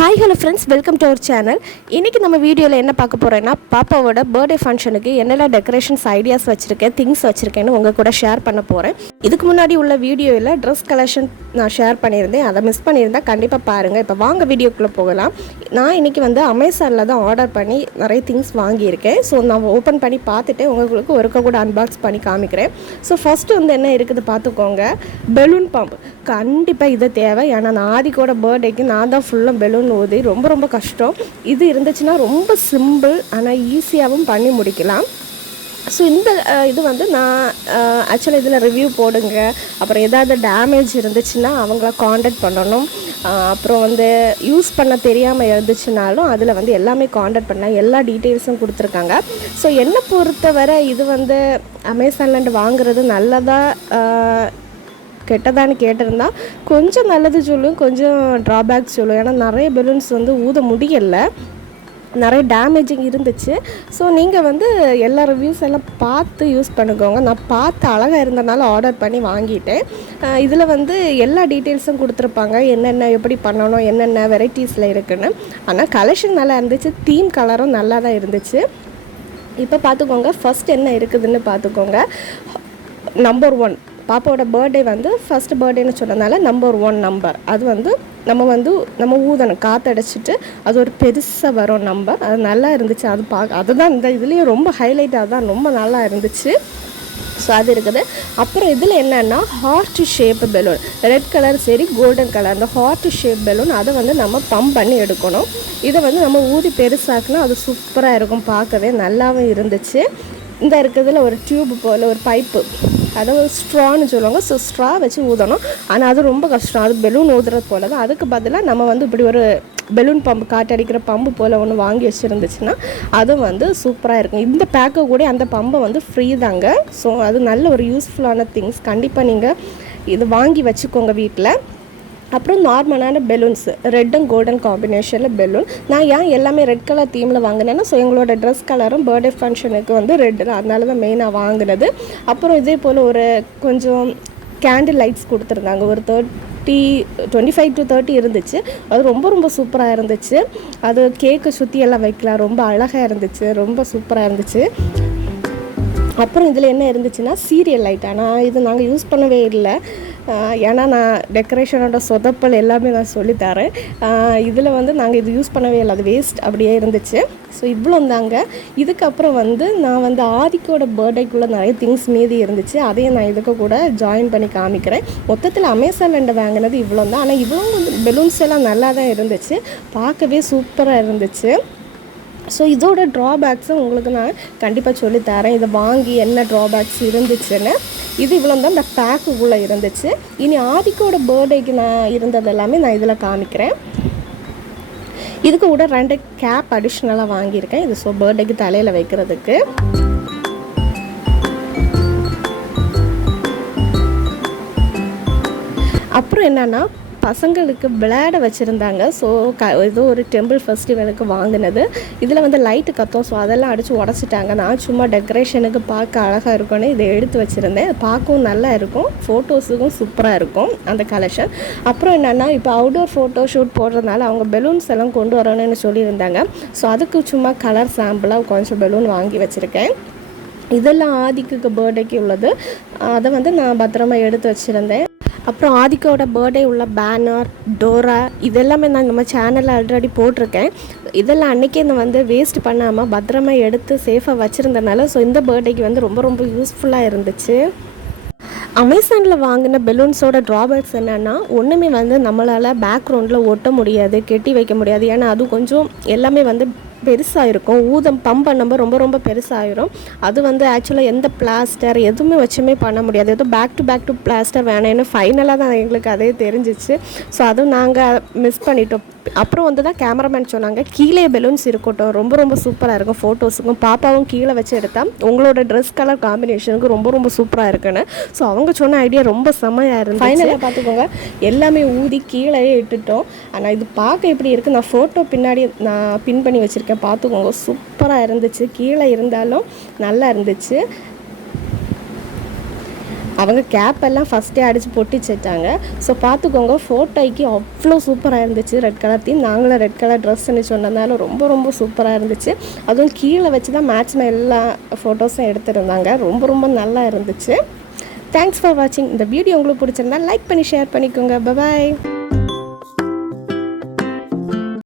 Hi hello friends, welcome to our channel. இன்னைக்கு நம்ம வீடியோல என்ன பார்க்க போறேன்னா பாப்பாவோட பர்த்டே ஃபங்க்ஷனுக்கு என்னெல்லாம் டெக்கரேஷன்ஸ் ஐடியாஸ் வச்சிருக்கேன், திங்ஸ் வச்சிருக்கேன்னு உங்க கூட ஷேர் பண்ண போறேன். இதுக்கு முன்னாடி உள்ள வீடியோல Dress கலெக்ஷன் நான் ஷேர் பண்ணியிருந்தேன். அதை மிஸ் பண்ணியிருந்தா கண்டிப்பா பாருங்க. இப்போ வாங்க வீடியோக்குள்ள போகலாம். நான் இன்னைக்கு வந்து அமேசான்ல தான் ஆர்டர் பண்ணி நிறைய திங்ஸ் வாங்கியிருக்கேன். ஸோ நான் ஓப்பன் பண்ணி பார்த்துட்டு உங்களுக்கு ஒருக்க கூட அன்பாக்ஸ் பண்ணி காமிக்கிறேன். ஸோ ஃபர்ஸ்ட் வந்து என்ன இருக்குது பார்த்துக்கோங்க. பெலூன் பம்ப் கண்டிப்பாக இது தேவை. ஏன்னா நான் ஆதிக்கோட பர்த்டேக்கு நான் தான் ஃபுல்லாக பெலூன் ஊதி ரொம்ப கஷ்டம். இது இருந்துச்சுன்னா ரொம்ப சிம்பிள், ஆனால் ஈஸியாகவும் பண்ணி முடிக்கலாம். ஸோ இந்த இது வந்து நான் ஆக்சுவலாக இதில் ரிவ்யூ போடுங்க, அப்புறம் ஏதாவது டேமேஜ் இருந்துச்சுன்னா அவங்கள காண்டாக்ட் பண்ணணும். அப்புறம் வந்து யூஸ் பண்ண தெரியாமல் இருந்துச்சுனாலும் அதில் வந்து எல்லாமே காண்டாக்ட் பண்ணலாம், எல்லா டீட்டெயில்ஸும் கொடுத்துருக்காங்க. ஸோ என்னை பொறுத்தவரை இது வந்து அமேசான்லேருந்து வாங்குறது நல்லதா கெட்டதான்னு கேட்டிருந்தா கொஞ்சம் நல்லது சொல்லும், கொஞ்சம் ட்ராபேக்ஸ் சொல்லும். ஏன்னா நிறைய பெலூன்ஸ் வந்து ஊத முடியலை, நிறைய டேமேஜிங் இருந்துச்சு. ஸோ நீங்கள் வந்து எல்லா ரிவ்யூஸ் எல்லாம் பார்த்து யூஸ் பண்ணிக்கோங்க. நான் பார்த்து அழகாக இருந்தனால ஆர்டர் பண்ணி வாங்கிட்டேன். இதில் வந்து எல்லா டீட்டெயில்ஸும் கொடுத்துருப்பாங்க, என்னென்ன எப்படி பண்ணணும், என்னென்ன வெரைட்டிஸில் இருக்குன்னு. ஆனால் கலெக்ஷன் நல்லா இருந்துச்சு, தீம் கலரும் நல்லா தான் இருந்துச்சு. இப்போ பார்த்துக்கோங்க, ஃபஸ்ட் என்ன இருக்குதுன்னு பார்த்துக்கோங்க. நம்பர் 1 பாப்பாவோட பர்த்டே வந்து ஃபஸ்ட் பர்த்டேன்னு சொன்னதுனால நம்பர் 1 நம்பர். அது வந்து நம்ம ஊதணும், காற்றடைச்சிட்டு அது ஒரு பெருசாக வரும் நம்பர். அது நல்லா இருந்துச்சு. அது அதுதான் இந்த இதுலேயும் ரொம்ப ஹைலைட், அதுதான் ரொம்ப நல்லா இருந்துச்சு. ஸோ அது இருக்குது. அப்புறம் இதில் என்னென்னா heart shape balloon, red colour சரி கோல்டன் கலர், அந்த ஹார்ட் ஷேப் பெலூன் அதை வந்து நம்ம பம்ப் பண்ணி எடுக்கணும். இதை வந்து நம்ம ஊதி பெருசாக்குனா அது சூப்பராக இருக்கும், பார்க்கவே நல்லாவும் இருந்துச்சு. இந்த இருக்கிறதுல ஒரு டியூப் போல் ஒரு பைப்பு, அதாவது ஸ்ட்ரான்னு சொல்லுவாங்க. ஸோ ஸ்ட்ரா வச்சு ஊதணும், ஆனால் அது ரொம்ப கஷ்டம். அது பெலூன் ஊதுறது போல் தான். அதுக்கு பதிலாக நம்ம வந்து இப்படி ஒரு பெலூன் பம்பு, காற்றடிக்கிற பம்பு போல் ஒன்று வாங்கி வச்சுருந்துச்சுன்னா அது வந்து சூப்பராக இருக்கும். இந்த பேக்கை கூட அந்த பம்பை வந்து ஃப்ரீ தாங்க. ஸோ அது நல்ல ஒரு யூஸ்ஃபுல்லான திங்ஸ். கண்டிப்பாக நீங்கள் இது வாங்கி வச்சுக்கோங்க வீட்டில். அப்புறம் நார்மலான பெலூன்ஸ், ரெட் அண்ட் கோல்டன் காம்பினேஷனில் பெலூன். நான் ஏன் எல்லாமே ரெட் கலர் தீமில் வாங்கினேன்னா, ஸோ எங்களோட ட்ரெஸ் கலரும் பர்த்டே ஃபங்க்ஷனுக்கு வந்து ரெட்டு தான், அதனால தான் மெயினாக வாங்கினது. அப்புறம் இதே போல் ஒரு கொஞ்சம் கேண்டில் லைட்ஸ் கொடுத்துருந்தாங்க, ஒரு 25 to 30 இருந்துச்சு. அது ரொம்ப சூப்பராக இருந்துச்சு. அது கேக்கு சுற்றி எல்லாம் வைக்கலாம், ரொம்ப அழகாக இருந்துச்சு, ரொம்ப சூப்பராக இருந்துச்சு. அப்புறம் இதில் என்ன இருந்துச்சுன்னா சீரியல் லைட். ஆனால் இது நாங்கள் யூஸ் பண்ணவே இல்லை, ஏன்னா நான் டெக்கரேஷனோட சொதப்பல் எல்லாமே நான் சொல்லித்தரேன். இதில் வந்து நாங்கள் இது யூஸ் பண்ணவே இல்லை, அது வேஸ்ட் அப்படியே இருந்துச்சு. ஸோ இவ்வளோ தாங்க. இதுக்கப்புறம் வந்து நான் வந்து ஆதிக்கோட பர்த்டேக்குள்ளே நிறைய திங்ஸ் மீதி இருந்துச்சு, அதையும் நான் இதுக்கு கூட ஜாயின் பண்ணி காமிக்கிறேன். மொத்தத்தில் அமேசான்ல வாங்கினது இவ்வளோ தான். ஆனால் இவ்வளோ பெலூன்ஸ் எல்லாம் நல்லா தான் இருந்துச்சு, பார்க்கவே சூப்பராக இருந்துச்சு. ஸோ இதோட ட்ராபேக்ஸும் உங்களுக்கு நான் கண்டிப்பாக சொல்லித்தரேன், இதை வாங்கி என்ன ட்ராபேக்ஸ் இருந்துச்சுன்னு. இது இவ்வளோ தான் இந்த பேக்குக்குள்ளே இருந்துச்சு. இனி ஆதிக்கோட பர்த்டேக்கு நான் இருந்தது எல்லாமே நான் இதில் காமிக்கிறேன். இதுக்கு கூட 2 கேப் அடிஷ்னலாக வாங்கியிருக்கேன். இது ஸோ பர்த்டேக்கு தலையில் வைக்கிறதுக்கு. அப்புறம் என்னென்னா பசங்களுக்கு விளையாட வச்சுருந்தாங்க. ஸோ ஏதோ ஒரு டெம்பிள் ஃபெஸ்டிவலுக்கு வாங்கினது. இதில் வந்து லைட்டு கத்தோம், ஸோ அதெல்லாம் அடித்து உடச்சிட்டாங்க. நான் சும்மா டெக்கரேஷனுக்கு பார்க்க அழகாக இருக்கும்னு இதை எடுத்து வச்சுருந்தேன். பார்க்கவும் நல்லா இருக்கும், ஃபோட்டோஸுக்கும் சூப்பராக இருக்கும் அந்த கலெக்ஷன். அப்புறம் என்னென்னா இப்போ அவுடோர் ஃபோட்டோ ஷூட் போடுறதுனால அவங்க பெலூன்ஸ் எல்லாம் கொண்டு வரணும்னு சொல்லியிருந்தாங்க. ஸோ அதுக்கு சும்மா கலர் சாம்பிளாக கொஞ்சம் பெலூன் வாங்கி வச்சுருக்கேன். இதெல்லாம் ஆதிக்கு பர்த்டேக்கு உள்ளது, அதை வந்து நான் பத்திரமா எடுத்து வச்சுருந்தேன். அப்புறம் ஆதிக்கோட பர்த்டே உள்ள பேனர், டோரா, இதெல்லாமே நான் நம்ம சேனலில் ஆல்ரெடி போட்டிருக்கேன். இதெல்லாம் அன்றைக்கே நான் வந்து வேஸ்ட் பண்ணாமல் பத்திரமா எடுத்து சேஃபாக வச்சுருந்தனால ஸோ இந்த பர்த்டேக்கு வந்து ரொம்ப யூஸ்ஃபுல்லாக இருந்துச்சு. அமேசானில் வாங்கின பெலூன்ஸோட ட்ராபேக்ஸ் என்னென்னா, ஒன்றுமே வந்து நம்மளால் பேக்ரவுண்டில் ஒட்ட முடியாது, கெட்டி வைக்க முடியாது. ஏன்னா அது கொஞ்சம் எல்லாமே வந்து பெருசாக இருக்கும், ஊதம் பம்ப் பண்ணும்போது ரொம்ப பெருசாகிடும். அது வந்து ஆக்சுவலாக எந்த பிளாஸ்டர் எதுவுமே வச்சுமே பண்ண முடியாது. ஏதோ பேக் டு பிளாஸ்டர் வேணேன்னு ஃபைனலாக தான் எங்களுக்கு அதே தெரிஞ்சிச்சு. ஸோ அதுவும் நாங்கள் மிஸ் பண்ணிட்டோம். அப்புறம் வந்து தான் கேமராமேன் சொன்னாங்க, கீழே பெலூன்ஸ் இருக்கட்டும், ரொம்ப சூப்பராக இருக்கும் ஃபோட்டோஸுக்கும். பாப்பாவும் கீழே வச்சு எடுத்தால் உங்களோட ட்ரெஸ் கலர் காம்பினேஷனுக்கு ரொம்ப சூப்பராக இருக்குன்னு. ஸோ அவங்க சொன்ன ஐடியா ரொம்ப செம்மையாக இருந்துச்சு. ஃபைனலாக பார்த்துக்கோங்க, எல்லாமே ஊதி கீழே இட்டுட்டோம். ஆனால் இது பார்க்க எப்படி இருக்குது, நான் ஃபோட்டோ பின்னாடி நான் பின் பண்ணி வச்சுருக்கேன், பார்த்துக்கோங்க. சூப்பராக இருந்துச்சு, கீழே இருந்தாலும் நல்லா இருந்துச்சு. அவங்க கேப் எல்லாம் ஃபஸ்ட்டே அடித்து பொட்டிச்சிட்டாங்க. ஸோ பார்த்துக்கோங்க, ஃபோட்டோக்கு அவ்வளோ சூப்பராக இருந்துச்சு. ரெட் கலர் தீம், நாங்களும் ரெட் கலர் ட்ரெஸ்ன்னு சொன்னதுனால ரொம்ப ரொம்ப சூப்பராக இருந்துச்சு. அதுவும் கீழே வச்சு தான் மேட்ச்ன எல்லா ஃபோட்டோஸும் எடுத்துருந்தாங்க. ரொம்ப ரொம்ப நல்லா இருந்துச்சு. தேங்க்ஸ் ஃபார் வாட்சிங். இந்த வீடியோ உங்களுக்கு பிடிச்சிருந்தா லைக் பண்ணி ஷேர் பண்ணிக்கோங்க. பாய்.